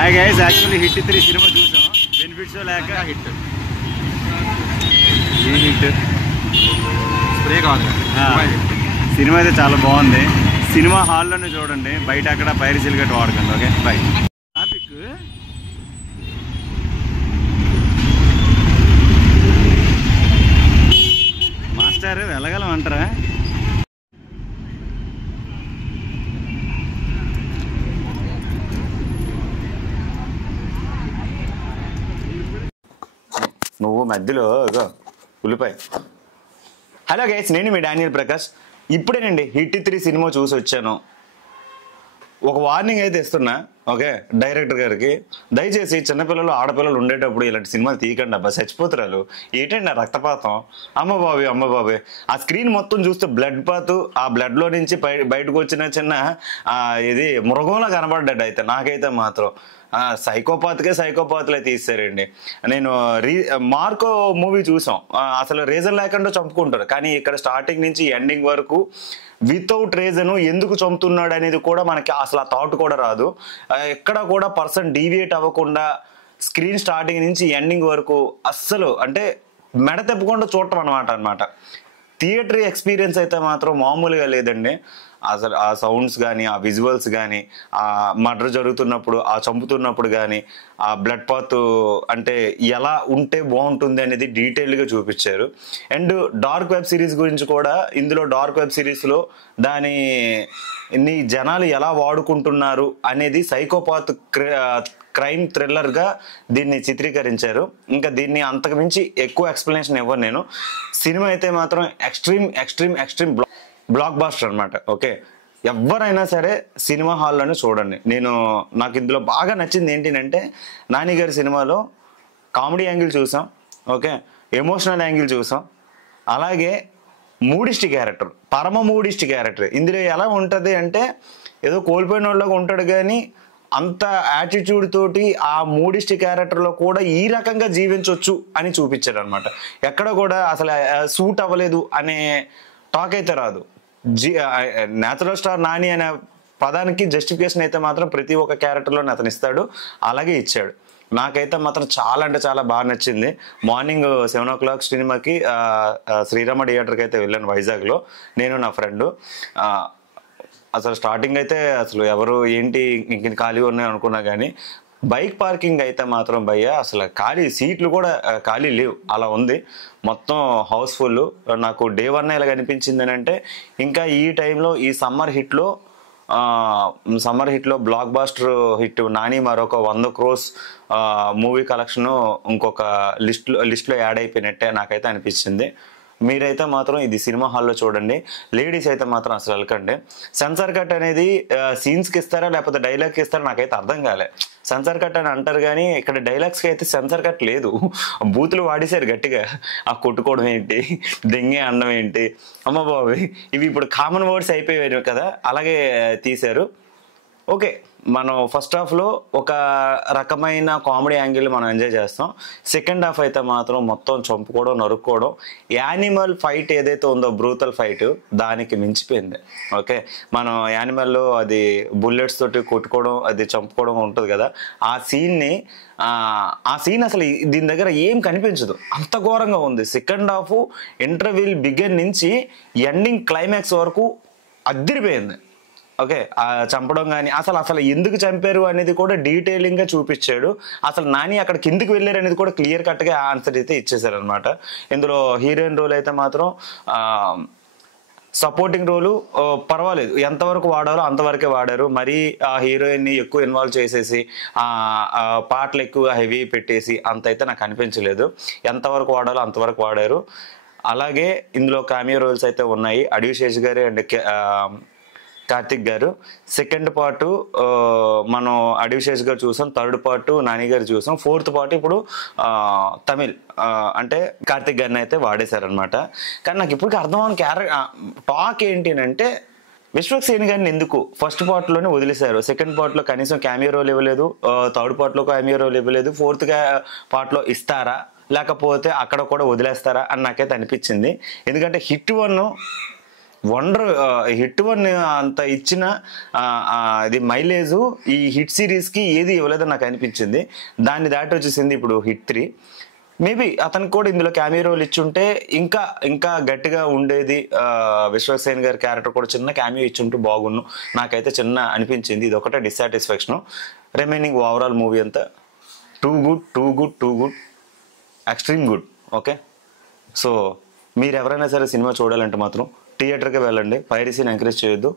Hi guys, actually hit 3 cinema చూసాం. Benefits లేక hit. ఏ hit spray కావాలి. సినిమా అయితే చాలా బాగుంది. సినిమా హాల్లోనే చూడండి, బయట అక్కడ పైరసీలు గట్టు వాడకండి. Okay bye. టాపిక్ మాస్టర్ వెళ్ళగలం అంటారా? నువ్వు మధ్యలో ఉల్లిపాయ. హలో గైస్, నేను మీ డానియల్ ప్రకాష్. ఇప్పుడేనండి హిట్ 3 సినిమా చూసి వచ్చాను. ఒక వార్నింగ్ అయితే ఇస్తున్నా, ఓకే, డైరెక్టర్ గారికి. దయచేసి చిన్నపిల్లలు ఆడపిల్లలు ఉండేటప్పుడు ఇలాంటి సినిమాలు తీయకండి అబ్బా, చచ్చిపోతున్నారు. ఏంటండి ఆ రక్తపాతం? అమ్మ బాబే ఆ స్క్రీన్ మొత్తం చూస్తే బ్లడ్ పాత్, ఆ బ్లడ్లో నుంచి బయటకు వచ్చిన చిన్న ఇది మృగంలా కనబడ్డాడు. అయితే నాకైతే మాత్రం సైకోపాత్లే తీస్తారండి. నేను మార్కో మూవీ చూసాం, అసలు రీజన్ లేకుండా చంపుకుంటారు. కానీ ఇక్కడ స్టార్టింగ్ నుంచి ఎండింగ్ వరకు వితౌట్ రీజన్ ఎందుకు చంపుతున్నాడు అనేది కూడా మనకి అసలు ఆ థాట్ కూడా రాదు. ఎక్కడ కూడా పర్సన్ డీవియేట్ అవ్వకుండా స్క్రీన్ స్టార్టింగ్ నుంచి ఎండింగ్ వరకు అస్సలు అంటే మెడ తెప్పకుండా చూడటం అనమాట. థియేటర్ ఎక్స్పీరియన్స్ అయితే మాత్రం మామూలుగా లేదండి. అసలు ఆ సౌండ్స్ కానీ, ఆ విజువల్స్ కానీ, ఆ మర్డర్ జరుగుతున్నప్పుడు, ఆ చంపుతున్నప్పుడు కానీ, ఆ బ్లడ్ పాత్ అంటే ఎలా ఉంటే బాగుంటుంది అనేది డీటెయిల్గా చూపించారు. అండ్ డార్క్ వెబ్ సిరీస్ గురించి కూడా ఇందులో డార్క్ వెబ్ సిరీస్లో దాని జనాలు ఎలా వాడుకుంటున్నారు అనేది సైకోపాత్ క్రైమ్ థ్రిల్లర్గా దీన్ని చిత్రీకరించారు. ఇంకా దీన్ని అంతకు మించి ఎక్కువ ఎక్స్ప్లెనేషన్ ఇవ్వను నేను. సినిమా అయితే మాత్రం ఎక్స్ట్రీమ్ బ్లాక్ బాస్టర్ అనమాట. ఓకే, ఎవరైనా సరే సినిమా హాల్లోనే చూడండి. నాకు ఇందులో బాగా నచ్చింది ఏంటంటే, నాని గారి సినిమాలో కామెడీ యాంగిల్ చూసాం, ఓకే, ఎమోషనల్ యాంగిల్ చూసాం, అలాగే మూడిస్ట్ క్యారెక్టర్, పరమ మూడిస్ట్ క్యారెక్టర్. ఇందులో ఎలా ఉంటుంది అంటే ఏదో కోల్పోయిన వాళ్ళగా ఉంటాడు, కానీ అంత యాటిట్యూడ్ తోటి ఆ మూడిస్ట్ క్యారెక్టర్లో కూడా ఈ రకంగా జీవించవచ్చు అని చూపించాడు అనమాట. ఎక్కడ కూడా అసలు సూట్ అవ్వలేదు అనే టాక్ అయితే రాదు. నేచురల్ స్టార్ నాని అనే పదానికి జస్టిఫికేషన్ అయితే మాత్రం ప్రతి ఒక్క క్యారెక్టర్లోనే అతను ఇస్తాడు, అలాగే ఇచ్చాడు. నాకైతే మాత్రం చాలా అంటే చాలా బాగా నచ్చింది. మార్నింగ్ 7 o'clock సినిమాకి శ్రీరామ థియేటర్కి అయితే వెళ్ళాను వైజాగ్లో, నేను నా ఫ్రెండ్. అసలు స్టార్టింగ్ అయితే అసలు ఎవరు ఏంటి ఇంక ఖాళీ ఉన్నాయి అనుకున్నా, కానీ బైక్ పార్కింగ్ అయితే మాత్రం అసలు ఖాళీ సీట్లు కూడా ఖాళీ లేవు, అలా ఉంది. మొత్తం హౌస్ఫుల్. నాకు డే 1 ఇలా కనిపించింది అని అంటే, ఇంకా ఈ టైంలో ఈ సమ్మర్ హిట్లో బ్లాక్ బాస్టర్ హిట్ నాని మరొక 100 crores మూవీ కలెక్షన్ ఇంకొక లిస్ట్లో యాడ్ అయిపోయినట్టే నాకైతే అనిపించింది. మీరైతే మాత్రం ఇది సినిమా హాల్లో చూడండి. లేడీస్ అయితే మాత్రం అసలు వెళ్ళకండి. సెన్సార్ కట్ అనేది సీన్స్కి ఇస్తారా లేకపోతే డైలాగ్కి ఇస్తారా నాకైతే అర్థం కాలే. సెన్సార్ కట్ అని అంటారు, కానీ ఇక్కడ డైలాగ్స్కి అయితే సెన్సార్ కట్ లేదు. బూతులు వాడేశారు గట్టిగా. ఆ కొట్టుకోవడం ఏంటి, దెంగే అనడం ఏంటి, అమ్మ బాబు, ఇవి ఇప్పుడు కామన్ వర్డ్స్ అయిపోయాయి కదా, అలాగే తీశారు. ఓకే, మనం ఫస్ట్ హాఫ్లో ఒక రకమైన కామెడీ యాంగిల్ మనం ఎంజాయ్ చేస్తాం. సెకండ్ హాఫ్ అయితే మాత్రం మొత్తం చంపుకోవడం, నరుక్కోవడం, యానిమల్ ఫైట్ ఏదైతే ఉందో బ్రూతల్ ఫైట్ దానికి మించిపోయింది. ఓకే, మనం యానిమల్లో అది బుల్లెట్స్ తోటి కొట్టుకోవడం, అది చంపుకోవడం ఉంటుంది కదా, ఆ సీన్ అసలు దీని దగ్గర ఏం కనిపించదు, అంత ఘోరంగా ఉంది. సెకండ్ హాఫ్ ఇంటర్వెల్ బిగిన్ నుంచి ఎండింగ్ క్లైమాక్స్ వరకు అదిరిపోయింది. ఓకే, చంపడం కానీ అసలు ఎందుకు చంపారు అనేది కూడా డీటెయిలింగ్గా చూపించాడు. అసలు నాని అక్కడ కిందికి వెళ్ళారు అనేది కూడా క్లియర్ కట్గా ఆన్సర్ అయితే ఇచ్చేసారు అనమాట. ఇందులో హీరోయిన్ రోల్ అయితే మాత్రం సపోర్టింగ్ రోలు పర్వాలేదు, ఎంతవరకు వాడాలో అంతవరకే వాడారు. మరీ ఆ హీరోయిన్ని ఎక్కువ ఇన్వాల్వ్ చేసేసి పాటలు ఎక్కువ హెవీ పెట్టేసి అంత అయితే నాకు అనిపించలేదు. ఎంతవరకు వాడాలో అంతవరకు వాడారు. అలాగే ఇందులో కామియో రోల్స్ అయితే ఉన్నాయి. అడివిశేష్ గారు అండ్ కార్తిక్ గారు. సెకండ్ పార్ట్ మనం అడివిశేష్ గారు చూసాం, థర్డ్ పార్ట్ నాని గారు చూసాం, ఫోర్త్ పార్ట్ ఇప్పుడు తమిళ్ అంటే కార్తిక్ గారిని అయితే వాడేశారనమాట. కానీ నాకు ఇప్పటికీ అర్థం అవని టాక్ ఏంటి అంటే, విశ్వక్సేన్ గారిని ఎందుకు ఫస్ట్ పార్ట్లోనే వదిలేశారు, సెకండ్ పార్ట్లో కనీసం క్యామియో రోల్ ఇవ్వలేదు, థర్డ్ పార్ట్లో క్యామియో రోల్ ఇవ్వలేదు, ఫోర్త్ పార్ట్లో ఇస్తారా లేకపోతే అక్కడ కూడా వదిలేస్తారా అని నాకైతే అనిపించింది. ఎందుకంటే హిట్ 1 వండర్ హిట్ 1 అంత ఇచ్చిన ఇది మైలేజ్ ఈ హిట్ సిరీస్ కి ఏది ఇవ్వలేదని నాకు అనిపించింది. దాన్ని దాటి వచ్చేసింది ఇప్పుడు హిట్ 3. మేబీ అతనికి కూడా ఇందులో క్యామియో రోల్ ఇచ్చుంటే ఇంకా ఇంకా గట్టిగా ఉండేది. విశ్వక్సేన్ గారి క్యారెక్టర్ కూడా చిన్న క్యామియో ఇచ్చుంటూ బాగున్ను నాకైతే చిన్న అనిపించింది. ఇది ఒకటే డిస్సాటిస్ఫాక్షన్. రిమైనింగ్ ఓవరాల్ మూవీ అంతా too good, extreme good. Okay, so మీరు ఎవరైనా సరే సినిమా చూడాలంటే మాత్రం థియేటర్కి వెళ్ళండి. పైరసీని ఎంకరేజ్ చేయొద్దు.